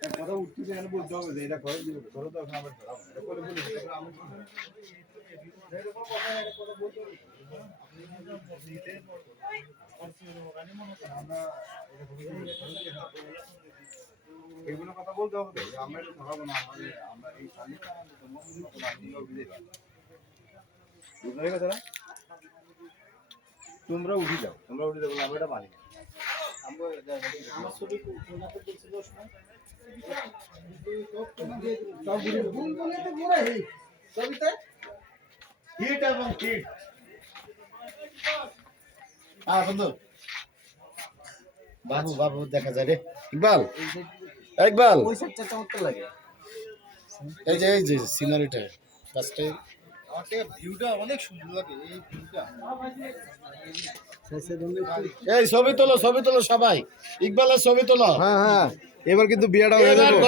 কথা উঠতেছে এখানে বলতে হবে যে এটা করে দিবে ধরো তো এখন আবার ধরাবো এটা করে বলি তারপরে আমি এরকম কথা এটা কথা বলতে হবে আমরা এগুলো কথা বলতে হবে তো আমরা এটা ধরাবো না আমাদের আমরা এই শালিকা তোমরা বুঝে গেছো না তোমরা উঠে যাও আমরা এটা মানি আমার ছবি ওনাকে বলছিল সব বুলবুলে তো পুরো ছবিতে হিট এবং হিট বন্ধু বাবু বাবু দেখা যায় রে ইকবাল ইকবাল ওই সাইডটা চমৎকার লাগে এই যে সিনারিটা ফার্স্টে আমাকে ভিউটা অনেক সুন্দর লাগে এই ভিউটা এই ছবি তোলো সবাই ইকবালের ছবি তোলো হ্যাঁ এবার কিন্তু বিয়েটা হয়ে যাবে